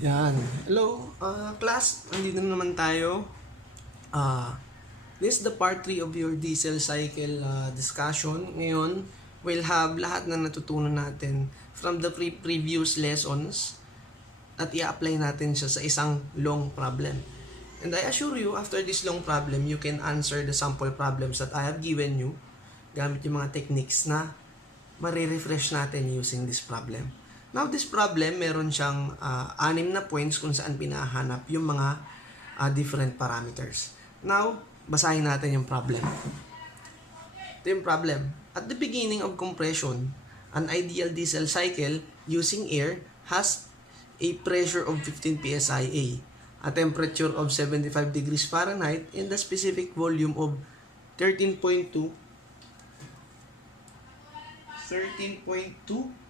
Yan. Hello, class. Nandito na naman tayo. Uh, this is the part 3 of your diesel cycle discussion. Ngayon, we'll have lahat na natutunan natin from the previous lessons at i-apply natin siya sa isang long problem. And I assure you, after this long problem, you can answer the sample problems that I have given you gamit yung mga techniques na marirefresh natin using this problem. Now, this problem, meron siyang 6 na points kung saan pinahanap yung mga different parameters. Now, basahin natin yung problem. Ito yung problem. At the beginning of compression, an ideal diesel cycle using air has a pressure of 15 psi, a temperature of 75 degrees Fahrenheit, and the specific volume of 13.2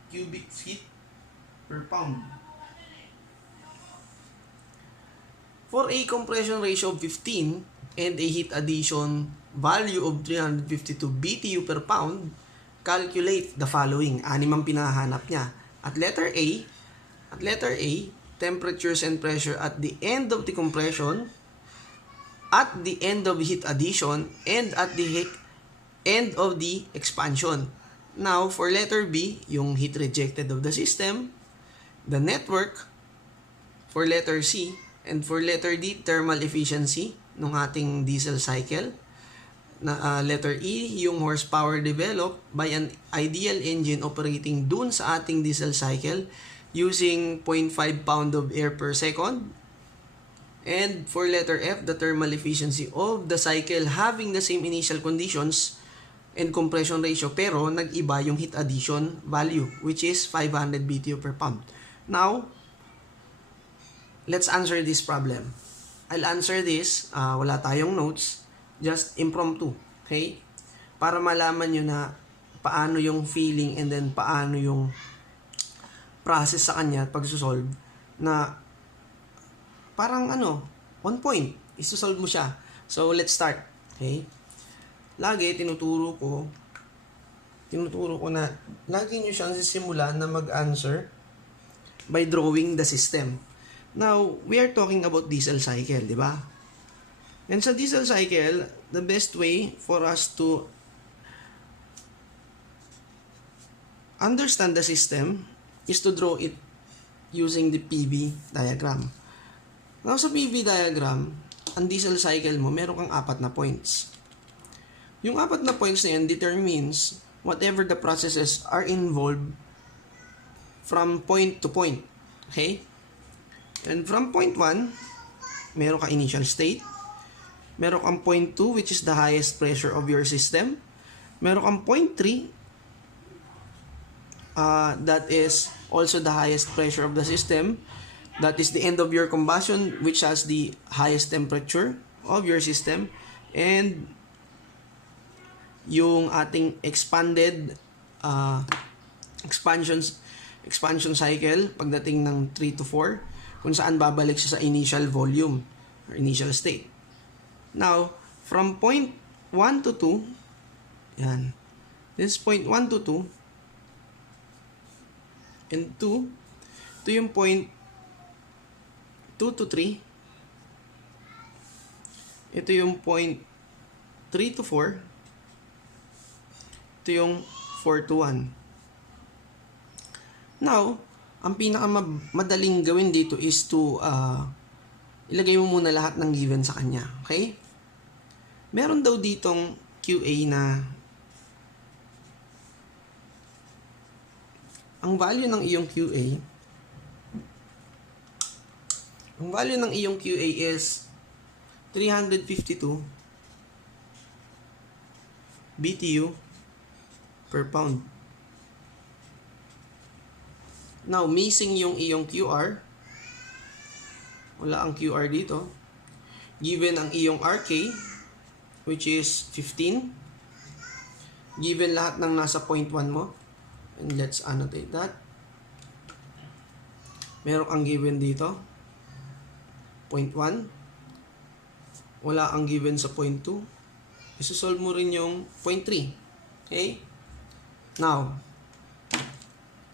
cubic feet per pound. For a compression ratio of 15 and a heat addition value of 352 BTU per pound, calculate the following. 6 ang pinahanap niya. At letter A, temperatures and pressure at the end of the compression, at the end of heat addition, and at the end of the expansion. Now, for letter B, yung heat rejected of the system, the network, for letter C, and for letter D, thermal efficiency ng ating diesel cycle. Letter E, yung horsepower developed by an ideal engine operating dun sa ating diesel cycle using 0.5 pound of air per second. And for letter F, the thermal efficiency of the cycle having the same initial conditions and compression ratio pero nag-iba yung heat addition value which is 500 BTU per pound. Now, let's answer this problem. I'll answer this, wala tayong notes, just impromptu, okay? Para malaman nyo na paano yung feeling and then paano yung process sa kanya pag-solve na parang on point, isusolve mo siya. So, let's start, okay? Lagi tinuturo ko na lagi nyo siyang sisimulan na mag-answer by drawing the system. Now, we are talking about diesel cycle, di ba? And sa diesel cycle, the best way for us to understand the system is to draw it using the PV diagram. Now, sa PV diagram, ang diesel cycle mo, meron kang 4 na points. Yung 4 na points na yan determines whatever the processes are involved from point to point. Okay? And from point 1, meron ka initial state. Meron kang point 2, which is the highest pressure of your system. Meron kang point 3, that is also the highest pressure of the system. That is the end of your combustion, which has the highest temperature of your system. And yung ating expanded expansion cycle pagdating ng 3 to 4 kung saan babalik siya sa initial volume or initial state. Now, from point 1 to 2, yan. This is point 1 to 2 and 2 to yung point 2 to 3. Ito yung point 3 to 4. Ito yung 4 to 1. Now, ang pinakamadaling gawin dito is to ilagay mo muna lahat ng given sa kanya. Okay? Meron daw ditong QA na ang value ng iyong QA is 352 BTU per pound. Now, missing yung iyong QR. Wala ang QR dito. Given ang iyong RK, which is 15. Given lahat ng nasa point 1 mo. And let's annotate that. Meron kang given dito. Point 1. Wala ang given sa point 2. Isosolve mo rin yung point 3. Okay? Now,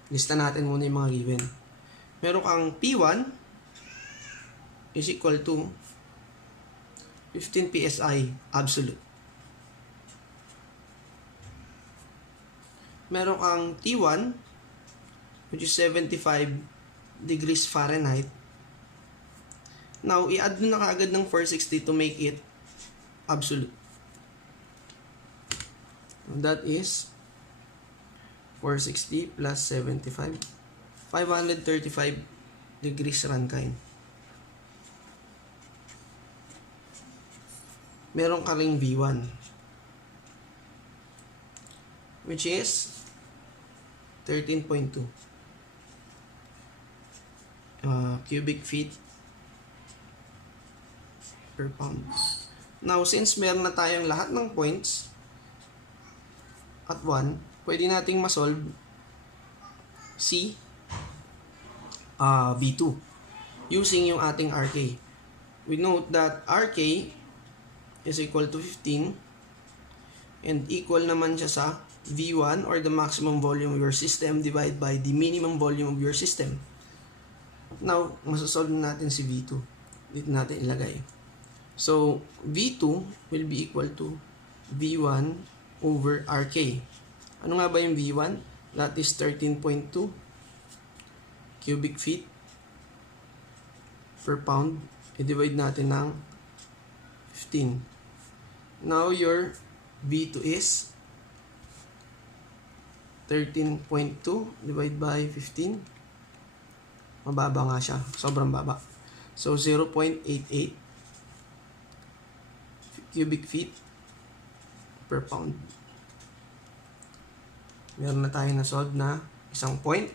lista natin muna yung mga given. Meron kang P1, is equal to 15 PSI absolute. Meron kang T1, which is 75 degrees Fahrenheit. Now, i-add mo na kaagad ng 460 to make it absolute. That is 460 plus 75. 535 degrees Rankine. Meron ka ring V1, which is 13.2 cubic feet per pound. Now, since meron na tayong lahat ng points at 1, pwede nating masolve si V2 using yung ating RK. We note that RK is equal to 15 and equal naman siya sa V1 or the maximum volume of your system divided by the minimum volume of your system. Now, masasolve natin si V2. Dito natin ilagay. So, V2 will be equal to V1 over RK. Ano nga ba yung V1? That is 13.2 cubic feet per pound. I-divide natin ng 15. Now, your V2 is 13.2 divided by 15. Mababa nga siya. Sobrang baba. So, 0.88 cubic feet per pound. Meron na tayo na solve na isang point.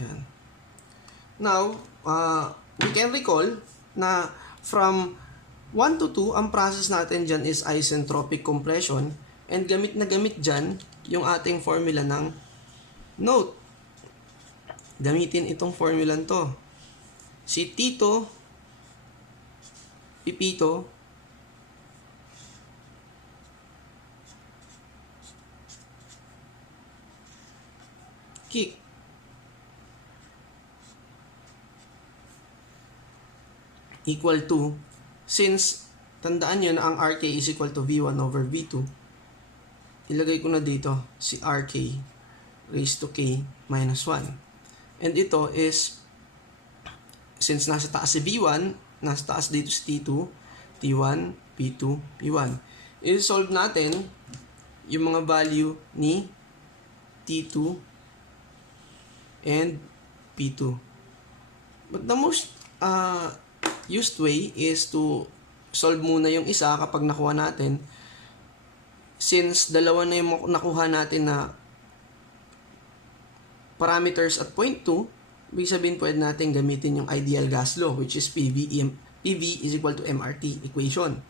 Yan. Now, we can recall na from 1 to 2, ang process natin dyan is isentropic compression, and gamit na gamit dyan yung ating formula ng note. Gamitin itong formula to. Si Tito, Pipito, Kik, equal to, since tandaan nyo na ang RK is equal to V1 over V2, ilagay ko na dito si RK raised to K minus 1. And ito is, since nasa taas si V1, nasa taas dito si T2, T1, P2, P1. I-solve natin yung mga value ni T2 and P2. But the most used way is to solve muna yung isa kapag nakuha natin. Since dalawa na yung nakuha natin na parameters at point 2, ibig sabihin pwede natin gamitin yung ideal gas law, which is PV is equal to MRT equation.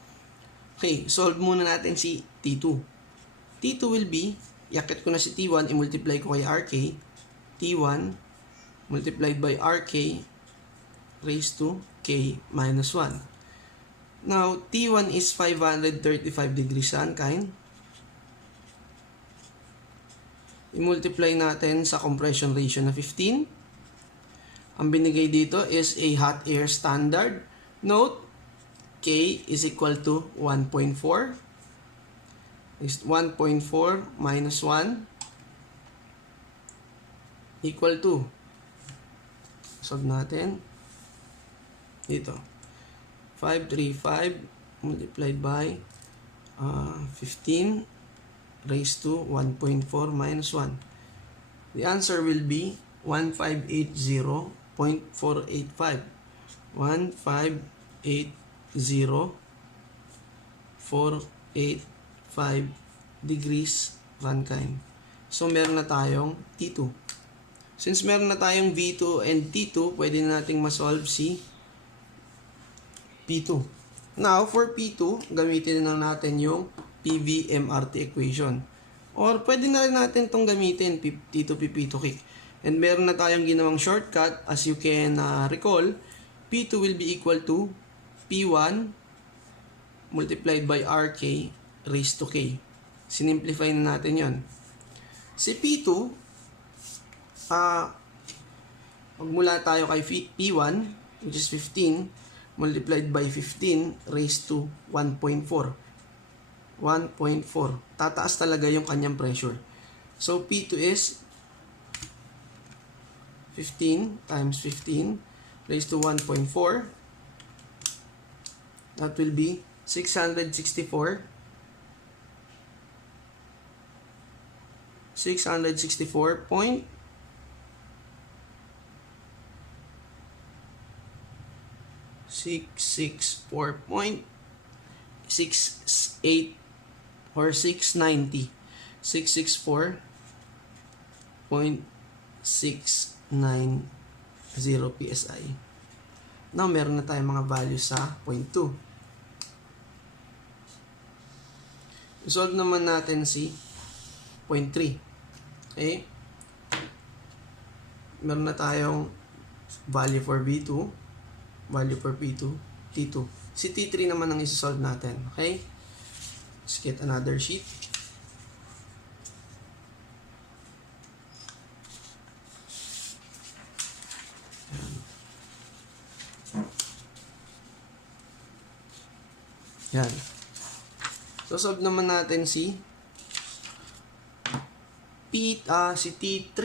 Okay, solve muna natin si T2. T2 will be, yakit ko na si T1, i-multiply ko kay RK, T1 multiplied by RK raised to K minus 1. Now, T1 is 535 degrees Rankine. I-multiply natin sa compression ratio na 15. Ang binigay dito is a hot air standard. Note, K is equal to 1.4. Is 1.4 minus 1 equal to, solve natin dito, 535 multiplied by 15 raised to 1.4 minus 1. The answer will be 1580.485. 1580.485 degrees Rankine. So, meron na tayong T2. Since meron na tayong V2 and T2, pwede na nating masolve si P2. Now, for P2, gamitin na natin yung PV-MRT equation. Or, pwede na rin natin itong gamitin, T2, P2, Kik. And meron na tayong ginawang shortcut, as you can recall, P2 will be equal to P1 multiplied by RK raised to K. Sinimplify na natin yon. Si P2, magmula tayo kay P1, which is 15, multiplied by 15 raised to 1.4. 1.4. Tataas talaga yung kanyang pressure. So, P2 is 15 times 15 raised to 1.4. That will be 664. 664.68 or 690. 664.690 PSI. Now, meron na tayong mga values sa point 2. Solve naman natin si point 3. Okay? Meron na tayong value for V2, value for P2, T2. Si T3 naman ang isa-solve natin. Okay? Let's get another sheet. Yan. So, solve naman natin si T3.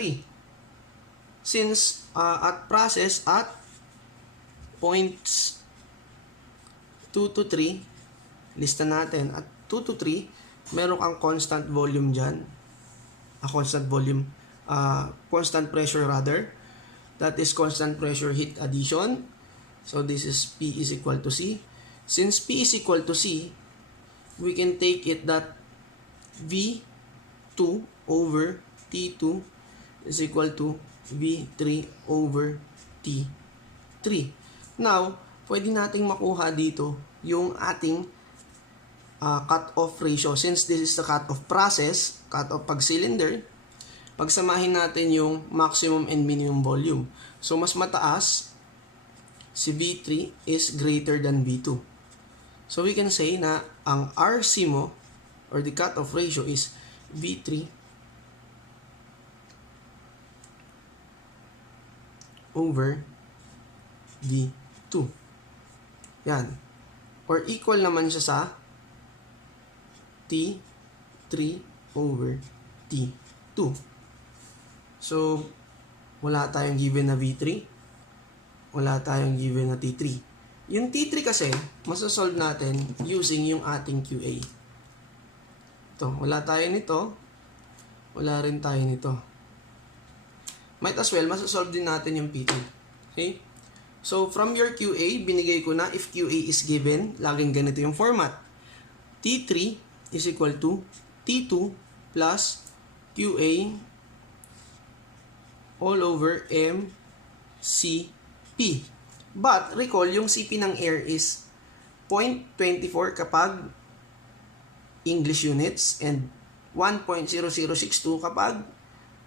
Since at process at points 2 to 3, lista natin. At 2 to 3, meron kang constant volume dyan. Constant pressure rather. That is constant pressure heat addition. So, this is P is equal to C. Since P is equal to C, we can take it that V2 over T2 is equal to V3 over T3. Now, pwede nating makuha dito yung ating cut-off ratio. Since this is the cut-off process, cut-off pag cylinder, pagsamahin natin yung maximum and minimum volume. So, mas mataas, si V3 is greater than V2. So, we can say na ang RC mo, or the cut-off ratio is V3 over V2. Yan. Or equal naman siya sa T3 over T2. So, wala tayong given na V3. Wala tayong given na T3. Yung T3 kasi, masasolve natin using yung ating QA. Ito, wala tayo nito. Wala rin tayo nito. Might as well, masasolve din natin yung P3. Okay? So, from your QA, binigay ko na if QA is given, laging ganito yung format. T3 is equal to T2 plus QA all over MCP. But, recall, yung CP ng air is 0.24 kapag English units and 1.0062 kapag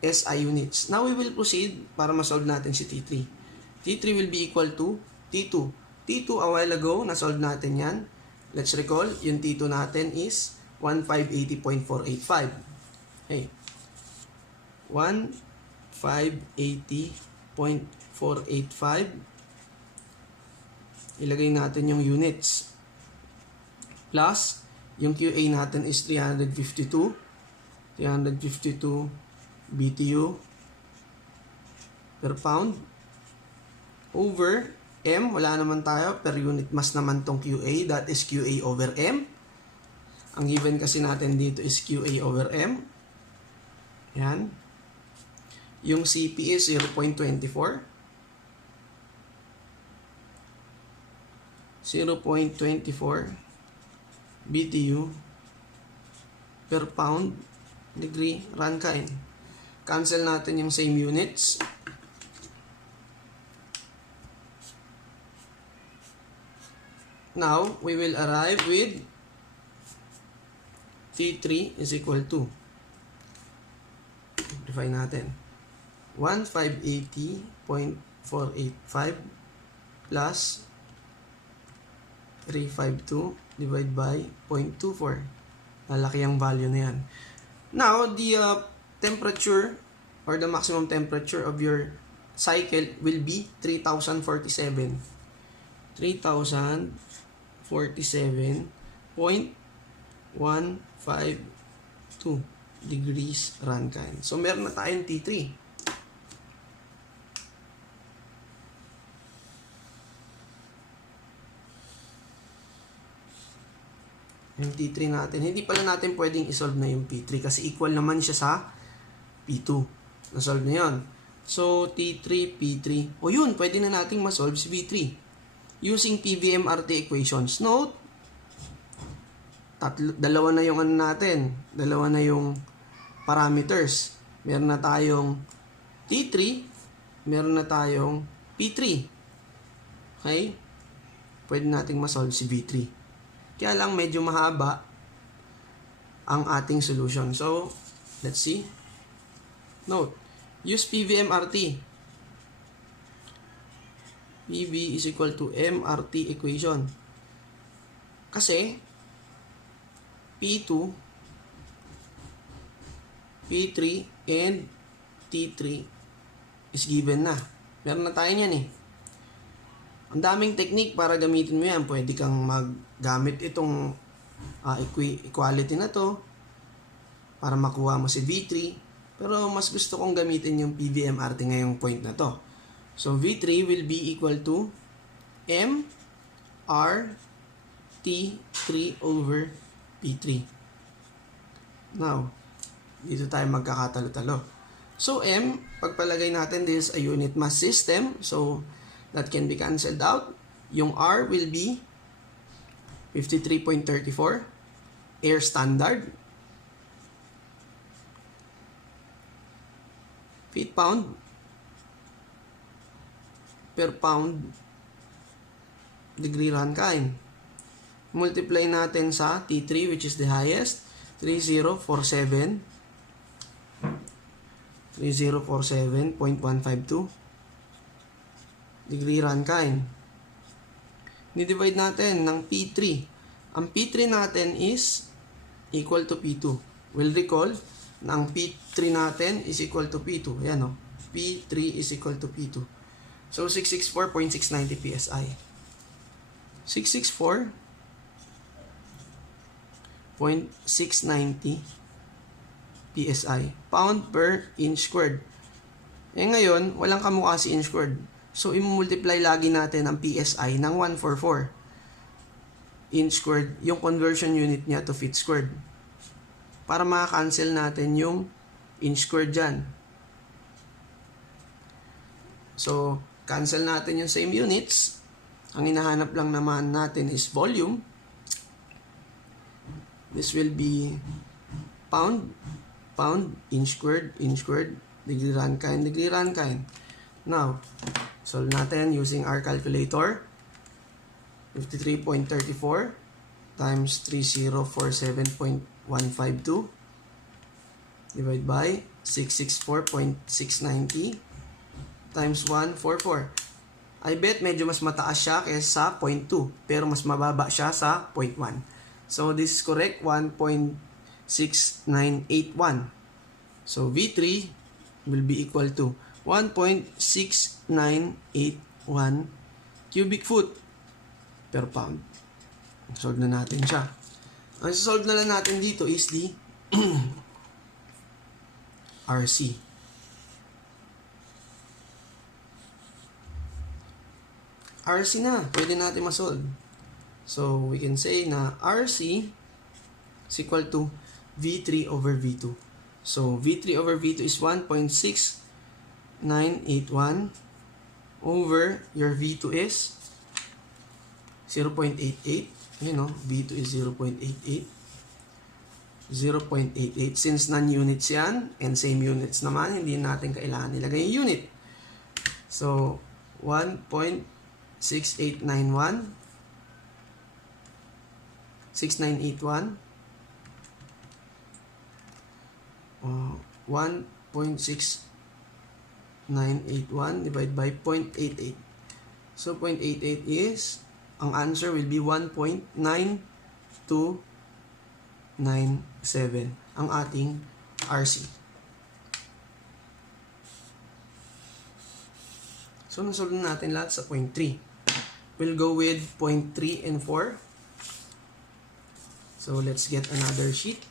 SI units. Now, we will proceed para masolve natin si T3. T3 will be equal to T2. T2, a while ago, nasolve natin yan. Let's recall, yung T2 natin is 1580.485. Okay. 1580.485. Ilagay natin yung units. Plus, yung QA natin is 352. 352 BTU per pound. Over M, wala naman tayo. Per unit mass naman tong QA. That is QA over M. Ang given kasi natin dito is QA over M. Yan. Yung CP is 0.24. 0.24 BTU per pound degree Rankine. Cancel natin yung same units. Now, we will arrive with T3 is equal to, simplify natin, 1580.485 plus 352 divided by 0.24. Lalaki ang value na yan. Now, the temperature or the maximum temperature of your cycle will be 3047. 3047.152 degrees Rankine. So, meron na tayong T3. Yung T3 natin, hindi pala natin pwedeng isolve na yung P3 kasi equal naman siya sa P2. Na-solve na yun. So, T3, P3. O yun, pwede na nating ma-solve si V3. Using PVMRT equations. Note, dalawa na yung ano natin. Dalawa na yung parameters. Meron na tayong T3, meron na tayong P3. Okay? Pwede nating ma-solve si V3. Kaya lang medyo mahaba ang ating solution. So, let's see. Note, use PVMRT. PV is equal to MRT equation. Kasi, P2, P3, and T3 is given na. Meron na tayo niyan eh. Ang daming technique para gamitin mo yan. Pwede kang maggamit itong equality na to para makuha mo si V3. Pero mas gusto kong gamitin yung PVMRT ngayong point na to. So, V3 will be equal to M R T3 over P3. Now, dito tayo magkakatalo-talo. So, M, pagpalagay natin, this is a unit mass system. So, that can be cancelled out. Yung R will be 53.34 air standard. Feet pound per pound degree Rankine. Multiply natin sa T3 which is the highest. 3047. 3047.152 degree Rankine. Ni-divide natin ng P3. Ang P3 natin is equal to P2. We'll recall na ang P3 natin is equal to P2. Ayan o. P3 is equal to P2. So, 664.690 PSI. 664.690 PSI. Pound per inch squared. Eh ngayon, walang kamukha si inch squared. So, i-multiply lagi natin ang PSI ng 144 inch squared, yung conversion unit niya to feet squared. Para maka-cancel natin yung inch squared dyan. So, cancel natin yung same units. Ang hinahanap lang naman natin is volume. This will be pound, inch squared, degree Rankine. Now, solve natin using our calculator. 53.34 times 3047.152 divide by 664.690 times 144. I bet medyo mas mataas siya kaysa sa 0.2 pero mas mababa siya sa 0.1. So this is correct, 1.6981. So V3 will be equal to 1.6981 cubic foot per pound. Solve na natin siya. Ang solve na lang natin dito is the RC. RC na. Pwede natin masolve. So, we can say na RC is equal to V3 over V2. So, V3 over V2 is 1.6981 over your V2 is 0.88. You know, V2 is 0.88. 0.88. Since non-units yan, and same units naman, hindi natin kailangan nilagay yung unit. So, 1.6891 6981 1.6981 divided by 0.88. So, 0.88 is, ang answer will be 1.9297 ang ating RC. So, nasolve na natin lahat sa point 3. We'll go with point 3 and 4. So, let's get another sheet.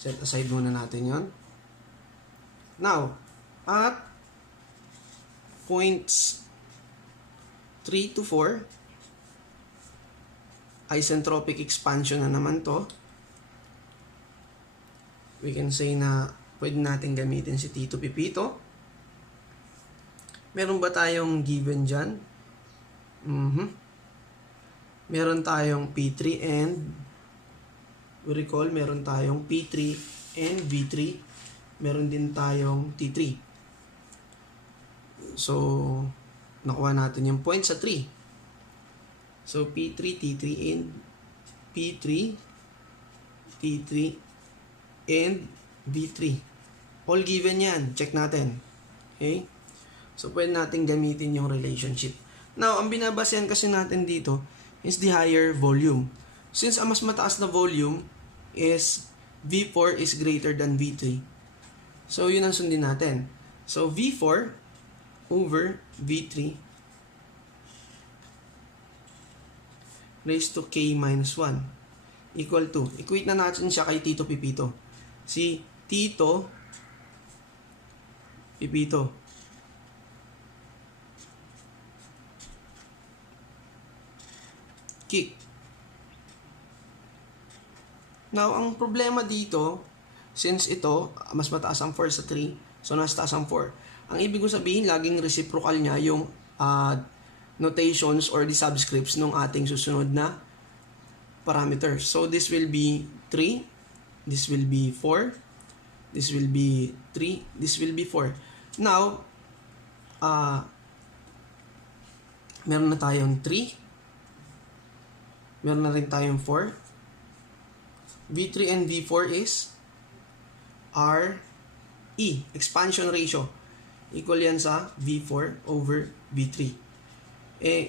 Set aside muna natin yon. Now, at points 3 to 4, isentropic expansion na naman to. We can say na pwede natin gamitin si Tito Pipito. Meron ba tayong given dyan? Meron tayong P3 and we recall, meron tayong P3 and V3. Meron din tayong T3. So, nakuha natin yung point sa 3. So, P3, T3, and P3, T3, and V3. All given yan. Check natin. Okay? So, pwede natin gamitin yung relationship. Now, ang binabasehan kasi natin dito is the higher volume. Since ang mas mataas na volume is V4 is greater than V3. So, yun ang sundin natin. So, V4 over V3 raised to K minus 1 equal to, equate na natin siya kay Tito Pipito. Si Tito Pipito. Kick. Now, ang problema dito, since ito, mas mataas ang 4 sa 3, so nasa taas ang 4. Ang ibig ko sabihin, laging reciprocal niya yung notations or the subscripts ng ating susunod na parameters. So, this will be 3, this will be 4, this will be 3, this will be 4. Now, meron na tayong 3, meron na rin tayong 4. V3 and V4 is RE, expansion ratio. Equal yan sa V4 over V3.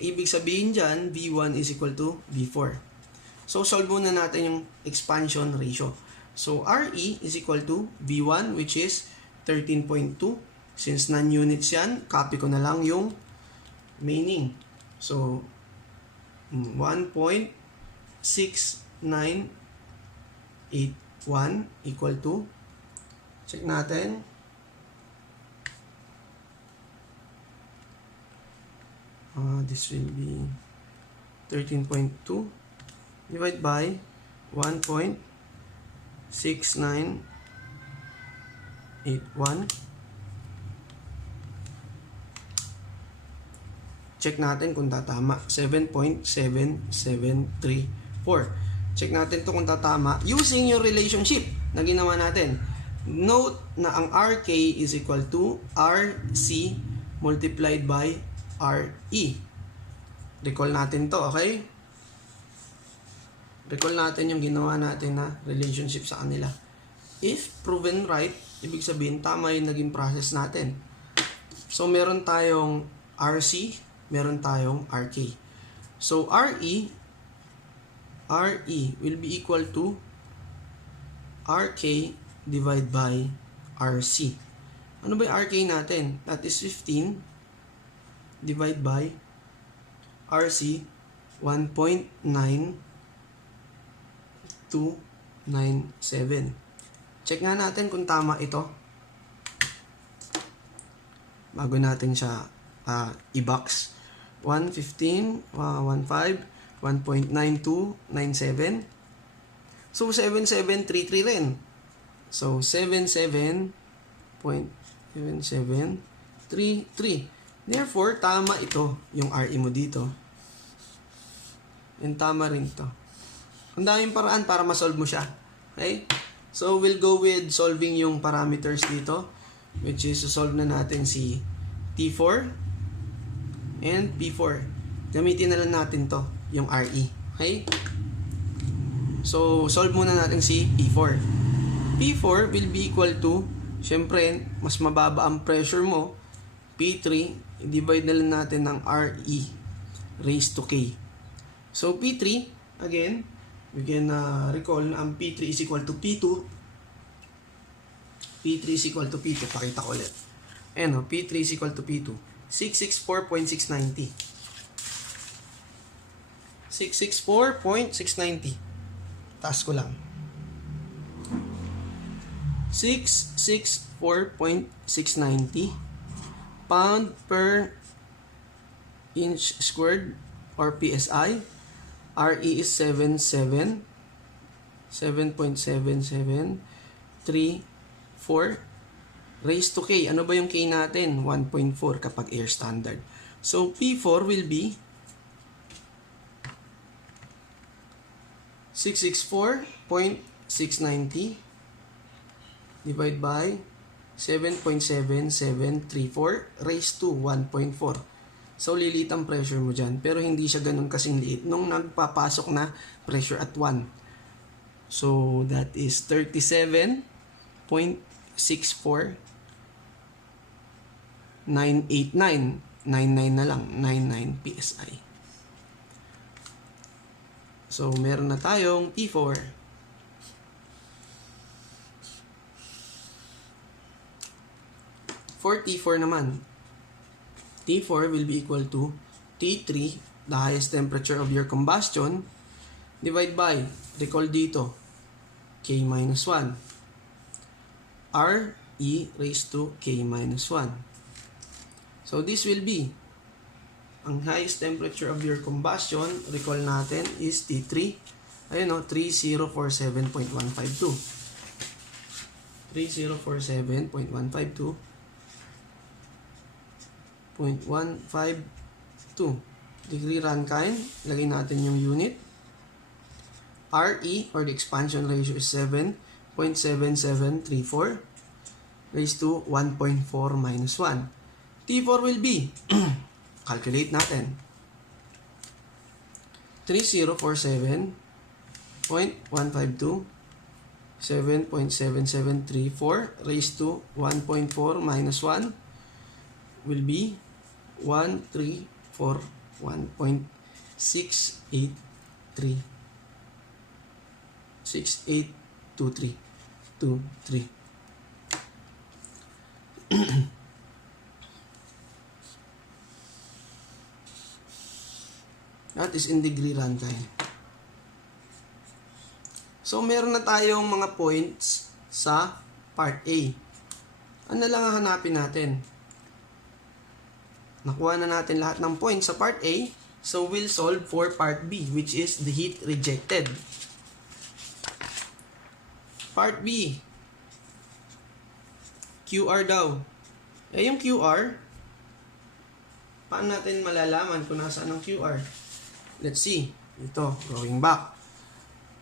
Ibig sabihin dyan, V1 is equal to V4. So, solve muna natin yung expansion ratio. So, RE is equal to V1, which is 13.2. Since non-units yan, copy ko na lang yung meaning. So, 1.6981 equal to, check natin, this will be 13.2 divided by 1.6981. Check natin kung tatama. 7.7734. Check natin to kung tatama using yung relationship na ginawa natin. Note na ang RK is equal to RC multiplied by RE. Recall natin to, okay? Recall natin yung ginawa natin na relationship sa kanila. If proven right, ibig sabihin tama yung naging process natin. So, meron tayong RC, meron tayong RK. So, RE will be equal to RK divided by RC. Ano ba yung RK natin? That is 15 divided by RC, 1.9297. Check nga natin kung tama ito. Bago natin siya i-box. 1.9297. So, 7733 rin. So, 77.7733. Therefore, tama ito yung RE mo dito. And tama rin ito. Ang daming paraan para ma-solve mo siya. Okay? So, we'll go with solving yung parameters dito. Which is, solve na natin si T4 and P4. Gamitin na lang natin to, yung RE. Okay? So, solve muna natin si P4. P4 will be equal to, syempre, mas mababa ang pressure mo. P3, divide na lang natin ng RE raised to K. So, P3, again, we can recall na ang P3 is equal to P2 P3 is equal to P2. Pakita ko ulit. Ayan o, P3 is equal to P2. 664.690. 664.690. Taas ko lang. 664.690 pound per inch squared or PSI. RE is 7.7734 raised to K. Ano ba yung K natin? 1.4 kapag air standard. So, P4 will be 664.690 divide by 7.7734 raised to 1.4. So, lilit ang pressure mo dyan. Pero hindi siya ganun kasing liit nung nagpapasok na pressure at 1. So, that is 37.64 989. 99 na lang. 99 PSI. So, meron na tayong T4. For T4 naman, T4 will be equal to T3, the highest temperature of your combustion, divide by, recall dito, K minus 1. RE raised to K minus 1. So, this will be, ang highest temperature of your combustion, recall natin, is T3. Ayun o, 3047.152. 3047.152. 0.152 degree Rankine. Lagay natin yung unit. RE or the expansion ratio is 7.7734 raised to 1.4 minus 1. T4 will be, calculate natin, 3047.152 7.7734 raised to 1.4 minus 1 will be 1341.683 6823. That is in degree Rankine. So, meron na tayong mga points sa part A. Ano lang ang hanapin natin? Nakuha na natin lahat ng points sa part A. So, we'll solve for part B, which is the heat rejected. Part B. QR daw. Eh, yung QR, paano natin malalaman kung nasaan ang QR? Let's see. Ito, going back.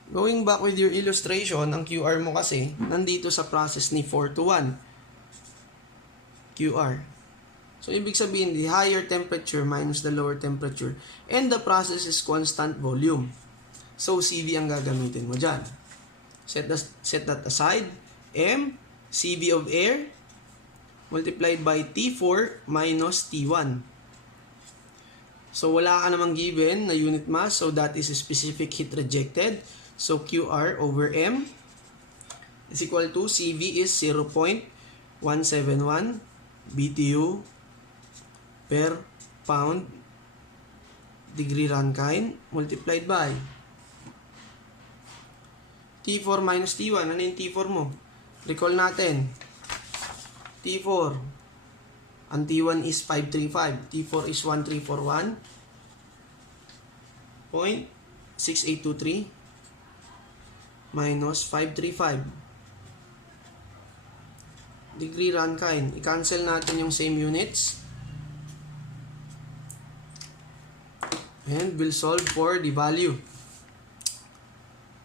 Going back with your illustration, ang QR mo kasi, nandito sa process ni 4 to 1. QR. So, ibig sabihin, the higher temperature minus the lower temperature. And the process is constant volume. So, CV ang gagamitin mo dyan. Set that aside. M, CV of air, multiplied by T4 minus T1. So, wala ka namang given na unit mass. So, that is a specific heat rejected. So, QR over M is equal to CV is 0.171 BTU per pound degree Rankine multiplied by T4 minus T1. Ano yung T4 mo? Recall natin. T4. Ang T1 is 535. T4 is 1341.6823 minus 535. Degree Rankine. I-cancel natin yung same units. And we'll solve for the value.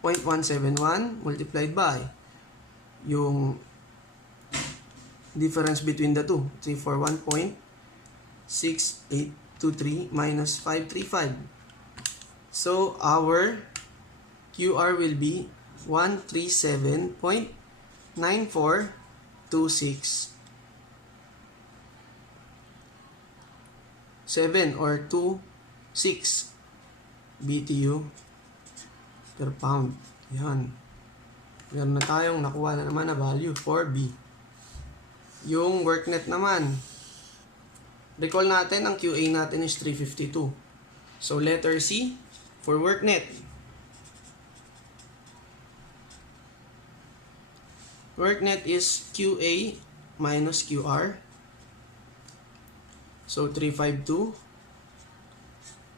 0.171 multiplied by yung difference between the two. 341.6823 minus 535. So, our QR will be 137.9426 or 26 BTU per pound. Yan. Meron na tayong nakuha na naman na value for B. Yung worknet naman, recall natin, ang QA natin is 352. So, letter C for worknet. Worknet is QA minus QR. So, 352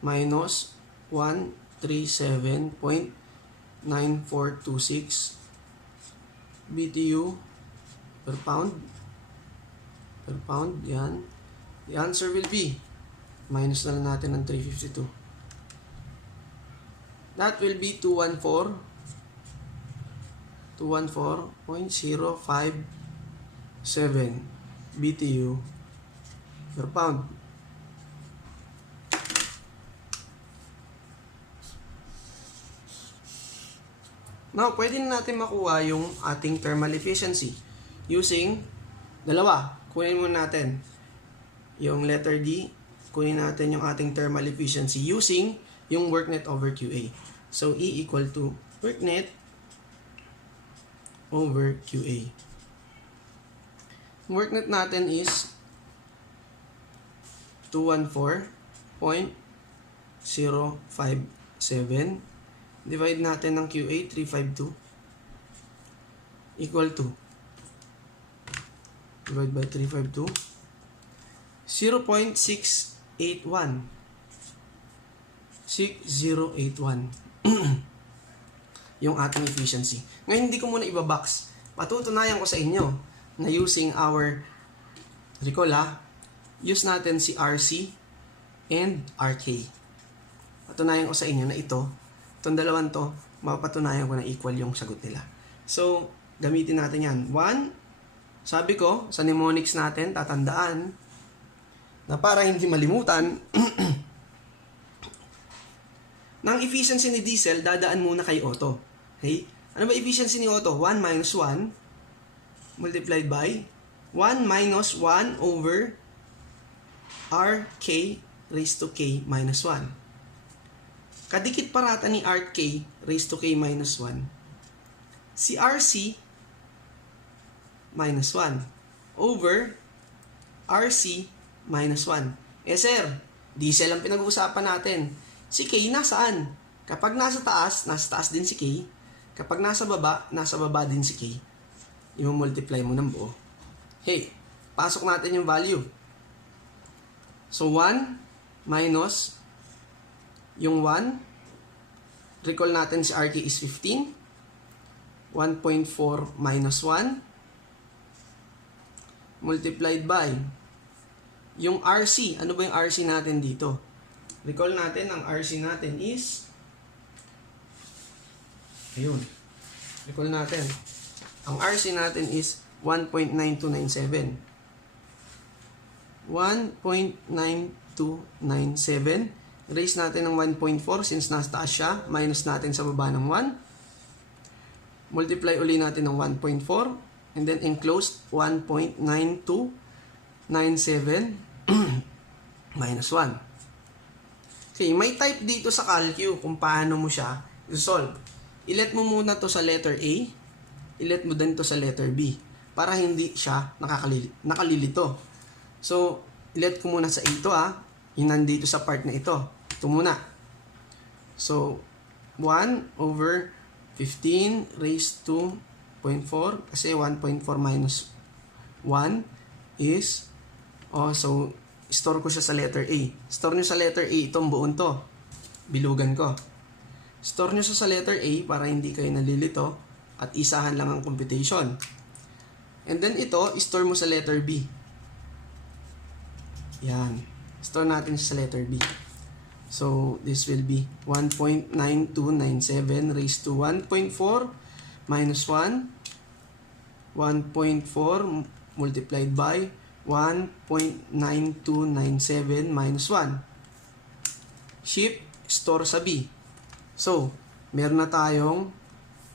minus 137.9426 BTU per pound. Yan. The answer will be, minus na lang natin ng 352. That will be 214.057 BTU per pound. Now, pwede na natin makuha yung ating thermal efficiency using dalawa. Kunin muna natin yung letter D. Kunin natin yung ating thermal efficiency using yung worknet over QA. So, E equal to worknet over QA. Worknet natin is 214.057. Divide natin ng QA, 352. Equal to, divide by 352, 0.681. 6081. Yung ating efficiency. Ngayon, hindi ko muna ibabox. Patutunayan ko sa inyo na using our, recall use natin si RC and RK. Patunayan ko sa inyo na itong dalawang to, mapatunayan ko na equal yung sagot nila. So, gamitin natin yan. 1, sabi ko, sa mnemonics natin, tatandaan na para hindi malimutan, ng efficiency ni diesel, dadaan muna kay Otto. Okay? Ano ba efficiency ni Otto? 1 minus 1 multiplied by 1 minus 1 over RK raised to K minus 1. Kadikit parata ni RK raised to K minus 1. Si RC minus 1 over RC minus 1. Eh sir, diesel ang pinag-uusapan natin. Si K nasaan? Kapag nasa taas din si K. Kapag nasa baba din si K. I-multiply mo ng buo. Hey, pasok natin yung value. So, 1 minus yung 1. Recall natin si RK is 15. 1.4 minus 1 multiplied by yung RC. Ano ba yung RC natin dito? Recall natin, ang RC natin is, ayun, recall natin, ang RC natin is 1.9297. 1.9297. Raise natin ng 1.4 since nasa taas siya, minus natin sa baba ng 1. Multiply uli natin ng 1.4 and then enclosed 1.9297 minus 1. Okay, may type dito sa calcu kung paano mo siya i-solve. I-let mo muna to sa letter A, i-let mo din to sa letter B para hindi siya nakalilito. So, i-let ko muna sa A to yung nandito sa part na ito. Ito muna. So, 1 over 15 raised to 0.4 kasi 1.4 minus 1 is, so, store ko siya sa letter A. Store nyo sa letter A itong buon to. Bilugan ko. Store nyo siya sa letter A para hindi kayo nalilito at isahan lang ang computation. And then ito, store mo sa letter B. Yan. Store natin siya sa letter B. So, this will be 1.9297 raised to 1.4 minus 1. 1.4 multiplied by 1.9297 minus 1. Shift, store sa B. So, meron na tayong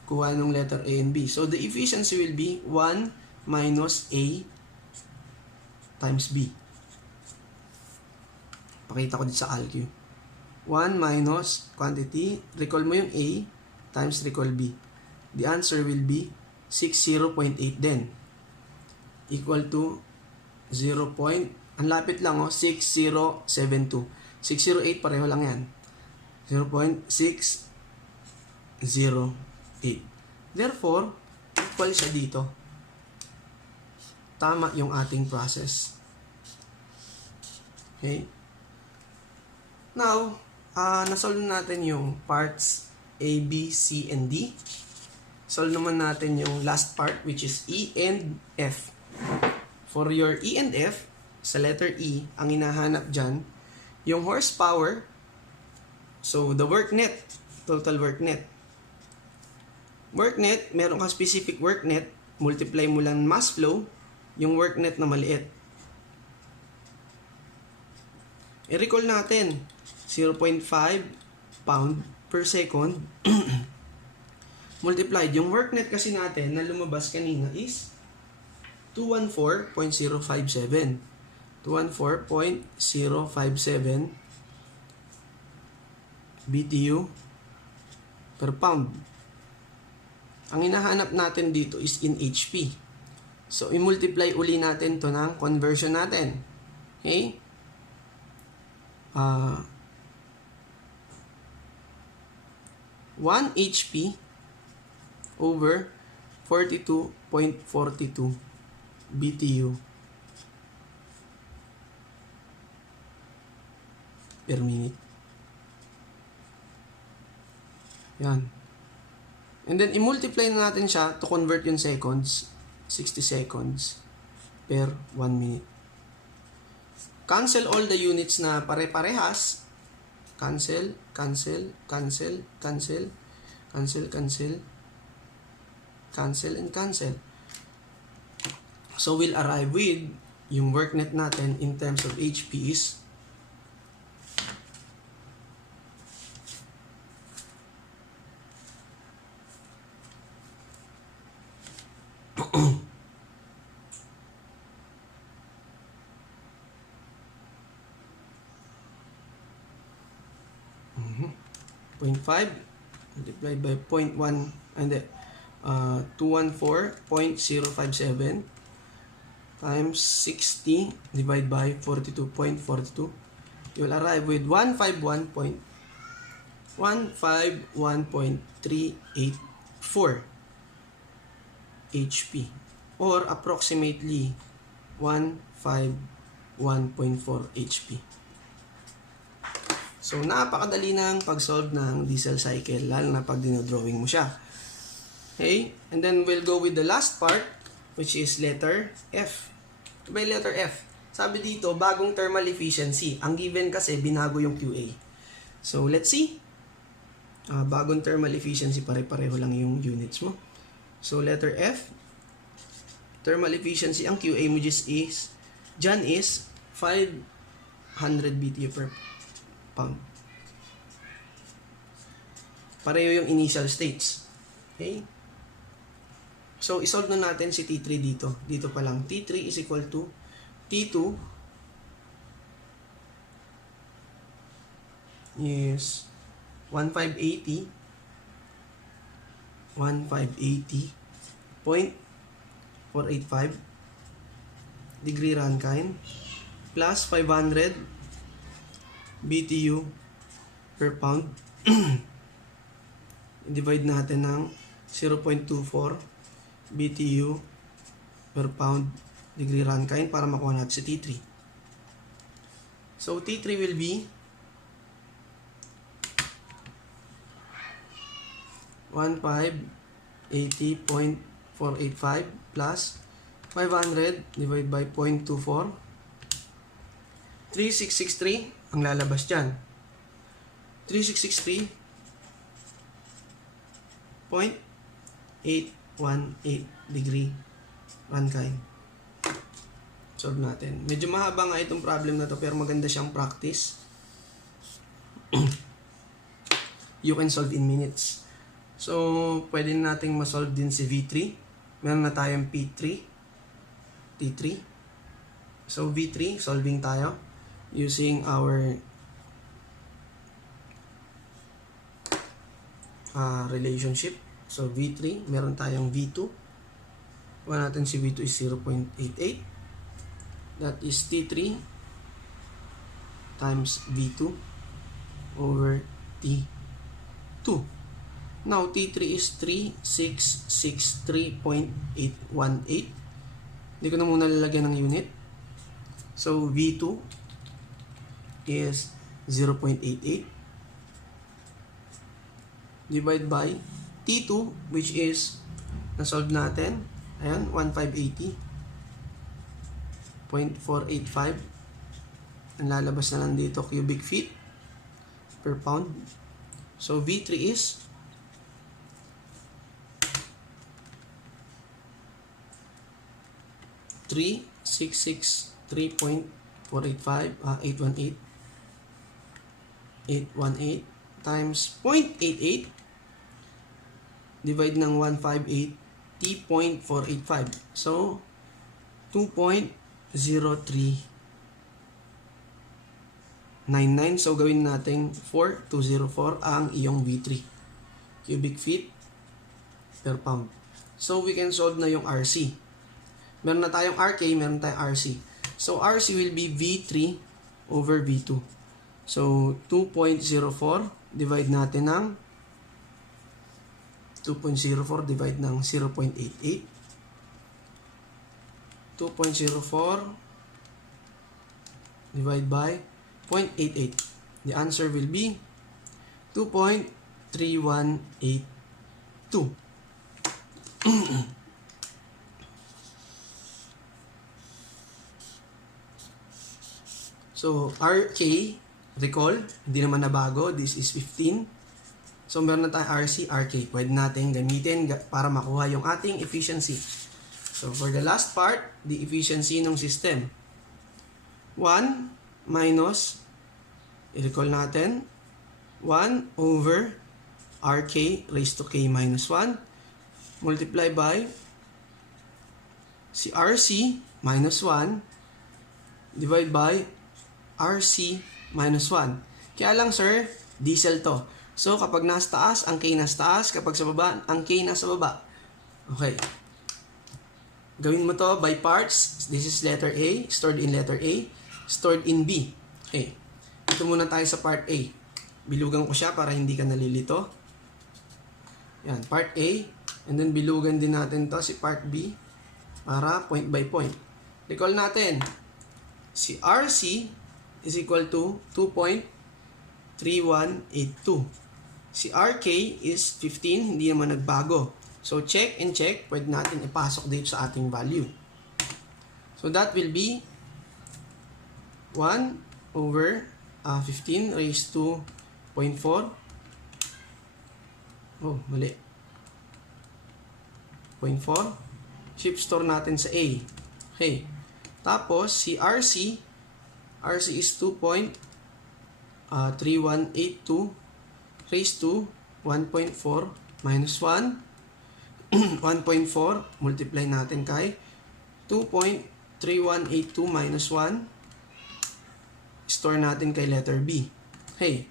kuha ng letter A and B. So, the efficiency will be 1 minus A times B. Pakita ko dito sa calcu. 1 minus quantity, recall mo yung A times recall B. The answer will be 60.8 din. equal to 0. Ang lapit lang 6072. 608 pareho lang yan. 0.608. Therefore, equal siya dito. Tama yung ating process. Okay? Now, nasolve natin yung parts A, B, C, and D. Solve naman natin yung last part, which is E and F. For your E and F, sa letter E, ang hinahanap dyan, yung horsepower, so the work net, total work net. Work net, meron kang specific work net, multiply mo lang mass flow, yung work net na maliit. I-recall natin, 0.5 pound per second multiplied. Yung work net kasi natin na lumabas kanina is 214.057. 214.057 BTU per pound. Ang hinahanap natin dito is in HP. So, i-multiply uli natin to ng conversion natin. Okay? 1 HP over 42.42 BTU per minute. Yan. And then, i-multiply na natin siya to convert yung seconds. 60 seconds per 1 minute. Cancel all the units na pare-parehas. Cancel, cancel, cancel, cancel, cancel, cancel, cancel, and cancel. So, we'll arrive with yung work net natin in terms of HP is 0.5 multiplied by 0.1 and 214.057 times 60 divided by 42.42. You will arrive with 151.384 HP or approximately 151.4 HP. So, napakadali ng pag-solve ng diesel cycle, lalo na pag dinodrawing mo siya. Okay? And then, we'll go with the last part, which is letter F. By letter F, sabi dito, bagong thermal efficiency. Ang given kasi, binago yung QA. So, let's see. Bagong thermal efficiency, pare-pareho lang yung units mo. So, letter F, thermal efficiency, ang QA mo dyan is 500 BTU per pound. Pareho yung initial states. Okay? So, isolve na natin si T3 dito. Dito pa lang. T3 is equal to T2 is 1580 1580.485 degree Rankine plus 500 BTU per pound. Divide natin ng 0.24 BTU per pound degree Rankine para makuha natin si T3. So, T3 will be 1580.485 plus 500 divided by 0.24 3663 ang lalabas dyan. 3663.818 degree Rankine. Solve natin. Medyo mahaba nga itong problem na to pero maganda siyang practice. You can solve in minutes. So, pwede nating masolve din si V3. Meron na tayong P3, T3. So, V3, solving tayo using our relationship. So, V3, meron tayong V2 Kuha natin si V2 is 0.88. That is T3 times V2 over T2. Now, T3 is 3663.818. Hindi ko na muna lalagyan ng unit. So, V2 is 0.88. Divide by T2, which is, na-solve natin. Ayan, 1580.485. Ang lalabas na lang dito, cubic feet per pound. So, V3 is 818 times 0.88 divide ng 158 T.485. So, 2.0399. So, gawin natin 4204 ang iyong V3. Cubic feet per pound. So, we can solve na yung RC. Meron na tayong RK, meron tayong RC. So, RC will be V3 over V2. So, 2.04 divide natin ng 2.04 divide ng 0.88. 2.04 divide by 0.88. The answer will be 2.3182. So, RK, recall, hindi naman nabago. This is 15. So, meron na tayong RC, RK. Pwede natin gamitin para makuha yung ating efficiency. So, for the last part, the efficiency ng system. 1 minus, i-recall natin, 1 over RK raised to K minus 1 multiply by si RC minus 1 divide by RC minus 1. Kaya lang, sir, diesel to. So, kapag nasa taas, ang K nasa taas. Kapag sa baba, ang K nasa baba. Okay. Gawin mo to by parts. This is letter A, stored in letter A, stored in B. Okay. Ito muna tayo sa part A. Bilugan ko siya para hindi ka nalilito. Yan, part A. And then, bilugan din natin to si part B para point by point. Recall natin, si RC is equal to 2.3182. Si RK is 15, hindi naman nagbago. So, check and check, pwede natin ipasok dito sa ating value. So, that will be 1 over 15 raised to 0.4. Oh, mali. 0.4. Shift store natin sa A. Okay. Tapos, si RC is 2.3182 raised to 1.4 minus 1. 1.4 multiply natin kay 2.3182 minus 1. Store natin kay letter B. Okay.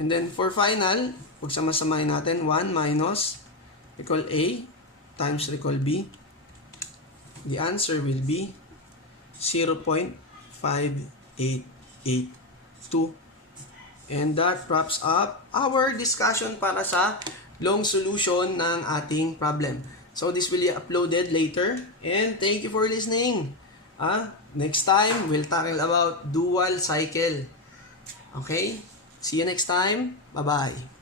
And then for final, pagsama-samahin natin 1 minus recall A times recall B. The answer will be 0.5882. And that wraps up our discussion para sa long solution ng ating problem. So this will be uploaded later. And thank you for listening. Next time, we'll tackle about dual cycle. Okay? See you next time. Bye-bye.